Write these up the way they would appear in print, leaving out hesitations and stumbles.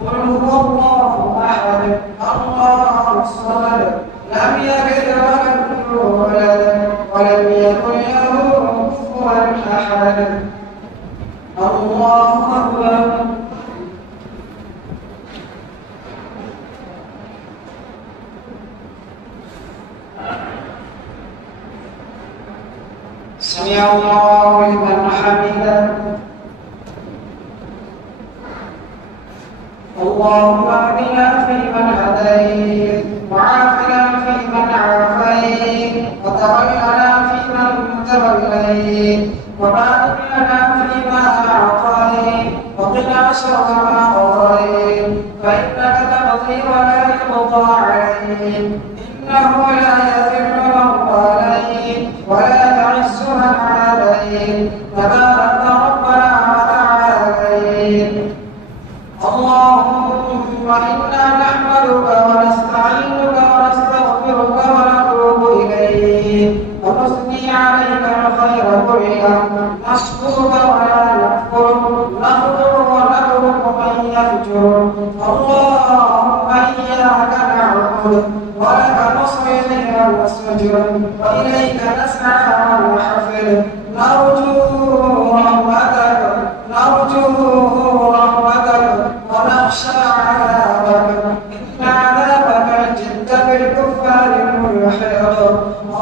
قل هو الله أحد الله الصمد لم يلد ولم يولد ولم يكن له كفوا أحد. الله أكبر. سمع الله لمن حمده. اللهم اهدنا فيمن هديت وعافنا فيمن عافيت وتولنا فيمن توليت وبارك لنا فيما أعطيت وقنا شر ما قضيت فإنك تقضي ولا يقضى عليك إنه لا يذل من واليت ولا يعز من عاديت تبارك ربنا وتعاليت. اللهم إنا نحمدك ونستعينك ونستغفرك ونتوب إليك ونثني عليك الخير كله نشكرك ولا نكفرك نغفر ونترك من يفجر. اللهم إياك نعبد ولك نصلي ونسجد وإليك نسعى ونحفظ نرجو رحمتك ونخشى عذابك إن عذابك الجد بالكفار ملحق.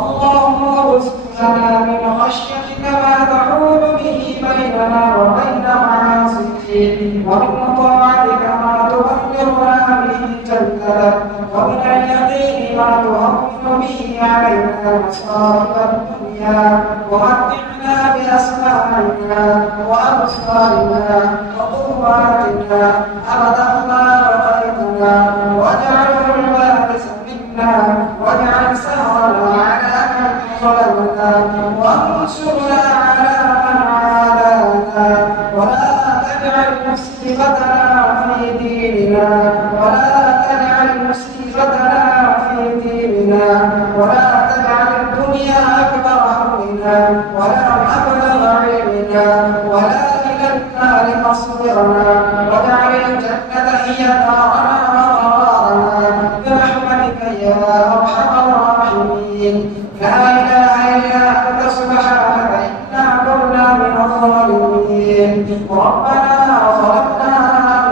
اللهم ارزقنا من خشيتك ما تحول به بيننا وبين معاصيك ومن طاعتك ما تبلغنا به جنتك ومن اليقين ما تهون به علينا مصائب الدنيا ومتعنا بأسماعنا وأبصارنا وقواتنا أبدا ما بقيتنا واجعله الوارث منا واجعل سهرنا على من ظلمنا وانصرنا على من عادانا ولا تجعل مصيبتنا في ديننا ولا تجعل الدنيا أكبر همنا ولا مبلغ علمنا ولا إلى النار مصيرنا واجعل الجنة هي دارنا وقرارنا برحمتك يا أرحم الراحمين. لا إله إلا أنت سبحانك إنا كنا من الظالمين. ربنا ظلمنا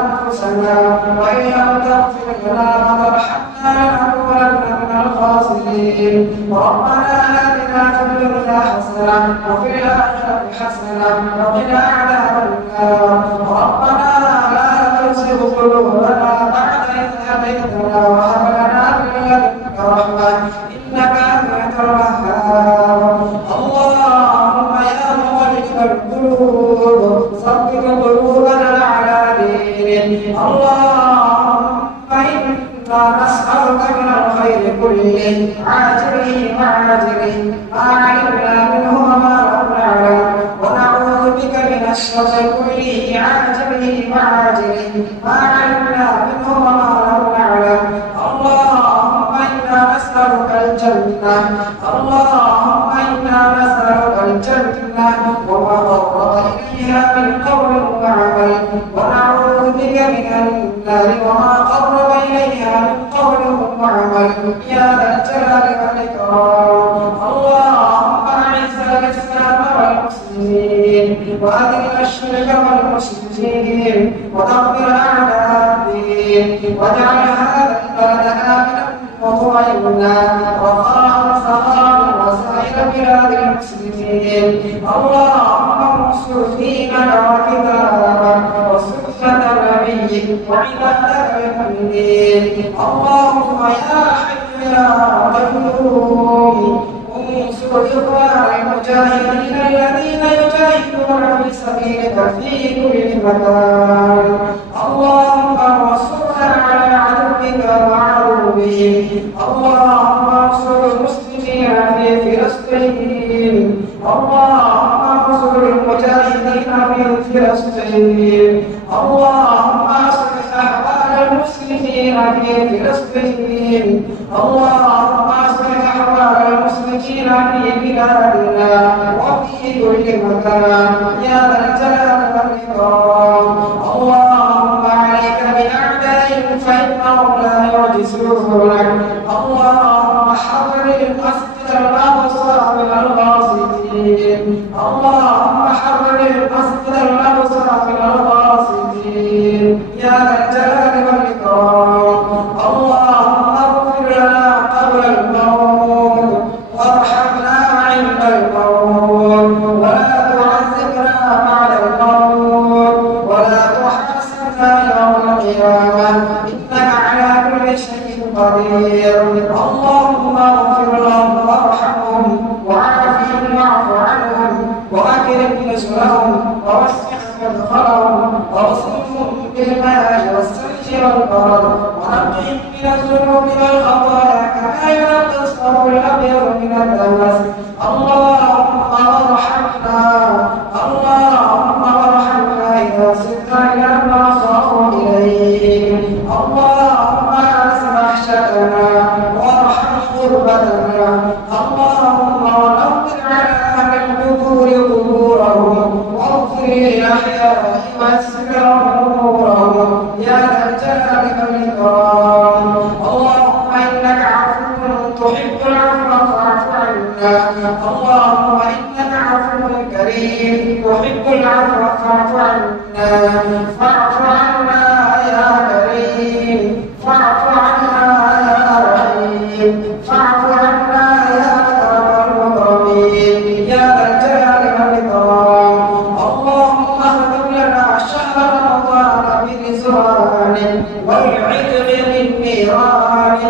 أنفسنا وإن لم تغفر لنا وترحمنا لنكونن من الخاسرين. ربنا آتنا في الدنيا حسنة وفي الآخرة حسنة وقنا عذاب النار. ربنا لا تزغ قلوبنا بعد إذ هديتنا وهب لنا من لدنك رحمة إنك أنت الوهاب. اللهم يا مقلب القلوب ثبت قلوبنا على دينك. اللهم إنا نسألك من الخير كله عاجله وعاجله ما علمنا منه وما لم نعلم ونعوذ بك من الشر كله عاجله وعاجله ما علمنا منه وما لم نعلم. اللهم إنا نسألك الجنة. اللهم إنا نسألك الجنة وما قرب إليها من قول وعمل ونعوذ بك من النار وما قرب إليها من قول وعمل يا ذا الجلال والإكرام. اللهم أعز الإسلام والمسلمين وأذل الشرك والمشركين ودمر أعداء الدين واجعل هذا البلد آمنا مطمئنا رخاء سخاء وسائر بلاد المسلمين. اللهم انصر ديننا وكتابك وسنة نبيك وعبادك المؤمنين. اللهم يا حي يا قيوم انصر إخوان المجاهدين الذين يجاهدون في سبيلك في كل مكان. اللهم انصرنا على عدوك وعدوهم. اللهم انصر المسلمين في فلسطين. اللهم انصر المجاهدين في فلسطين. اللهم اصلح احوال المسلمين في فلسطين. اللهم اصلح احوال المسلمين في بلادنا وفي كل مكان يا ذا الجلال والإكرام. اللهم عليك بأعلى إنهم لا يعجزونك. اللهم حرر المسجد الأقصى من الغاصبين. اللهم حرر المسجد الأقصى من الغاصبين يا ذا الجلال والإكرام. اللهم اغفر لنا قبل الموت وارحمنا عند الموت ولا تعذبنا بعد الموت ولا تحاسبنا يوم القيامة إنك على كل شيء قدير. اللهم اغفر لهم وارحمهم وعافهم واعف عنهم وأكرم نزلهم ووسع مدخلهم واغسلهم بالماء والثلج والبرد ونقهم من الذنوب والخطايا كما ينقى الثوب الأبيض من الدنس. اللهم ارحمنا اللهم ارحمنا إذا سرنا إلى ما صاروا إليه. اللهم أعز محشتنا وارحم غربتنا. اللهم ونور على أهل القبور قبورهم واغفر للأحياء ويسر أمورهم يا ذا الجلال والإكرام. اللهم إنك عفو تحب العفو فاعف عنا. اللهم إنك عفو كريم تحب العفو فاعف عنا. فاعف عنا يا كريم فاعف عنا يا رحيم فاعف عنا يا أكرم المكرمين يا ذا الجلال والإكرام. اللهم اختم لنا شهر رمضان برضوانك والعتق من نيرانك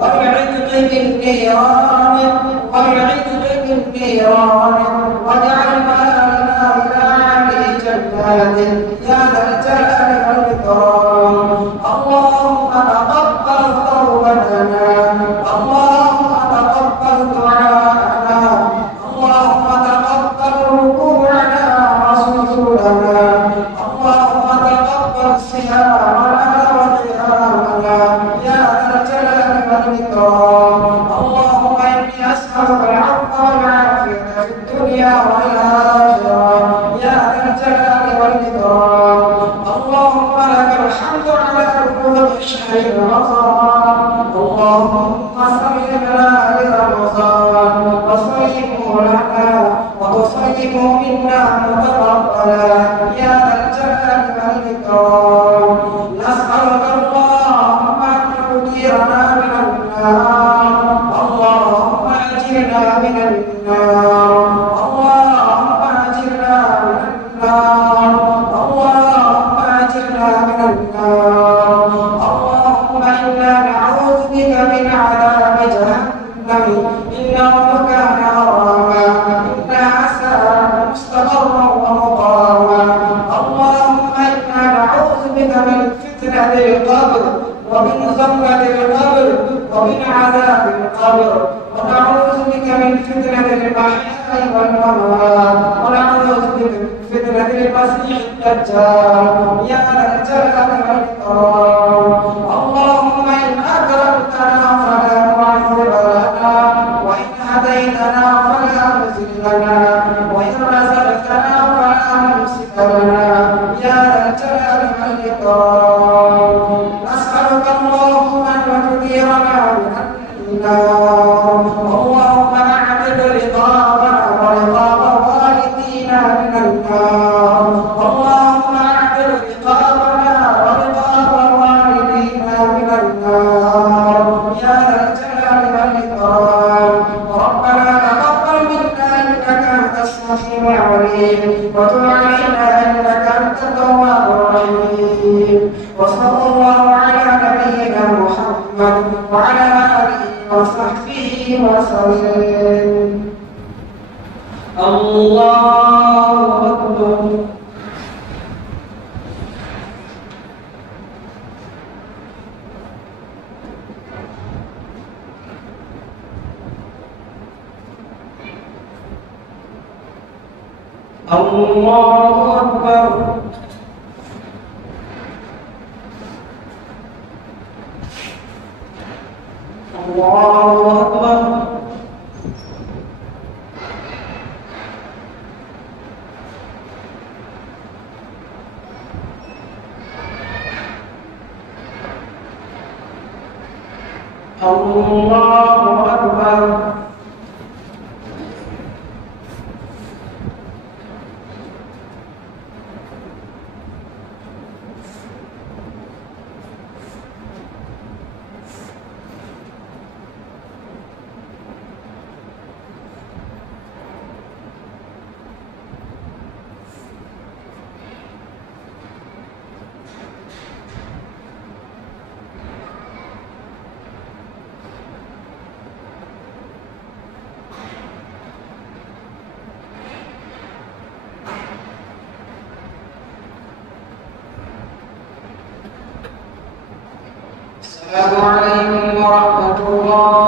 والعتق من نيرانك والعتق من نيرانك واجعلنا لنا إلى عالي جناتك يا ذا الجلال والإكرام. اللهم تقبل توبتنا. اللهم تقبل دعاءنا. اللهم تقبل ركوعنا وسجودنا. اللهم تقبل صيامنا وقيامنا يا ذا الجلال والإكرام. اللهم إني أسألك العفو والعافية في الدنيا والآخرة يا ذا الجلال والإكرام. اللهم لك الحمد على بلوغ شهر رمضان. اللهم سلمنا لرمضان وصيبه لنا وتصيبه منا متقبلا يا ذا الجلال والإكرام. نسألك اللهم أن تجيرنا من النار. اللهم أجرنا من النار. اللهم أجرنا من النار. اللهم أجرنا من النار. اللهم إنا نعوذ بك من عذاب جهنم إنه كان غراما إنها ساءت مستقرا ومقاما. اللهم إنا نعوذ بك من فتنة القبر ومن فتنة القبر ومن عذاب القبر ونعوذ بك من فتنة المحيا والممات ونعوذ بك من فتنة المسيح الدجال يا ذا الجلال والإكرام. اللهم إن أكرمتنا فلا معذب لنا وإن هديتنا فلا مضل لنا وإن رزقتنا فلا ممسك لنا يا ذا الجلال والإكرام. نسألك اللهم أن تجيرنا من النار. اللهم أعتق رقابنا ورقاب والدينا من النار. اللهم أعتق رقابنا ورقاب والدينا من النار يا ذا الجلال والإكرام. ربنا تقبل منا إنك أنت السميع العليم وتب علينا إنك أنت التواب الرحيم. وصلى الله على نبينا محمد وعلى آله وصحبه وسلم. الله أكبر. الله أكبر. الله أكبر. الله أكبر. السلام عليكم ورحمة الله.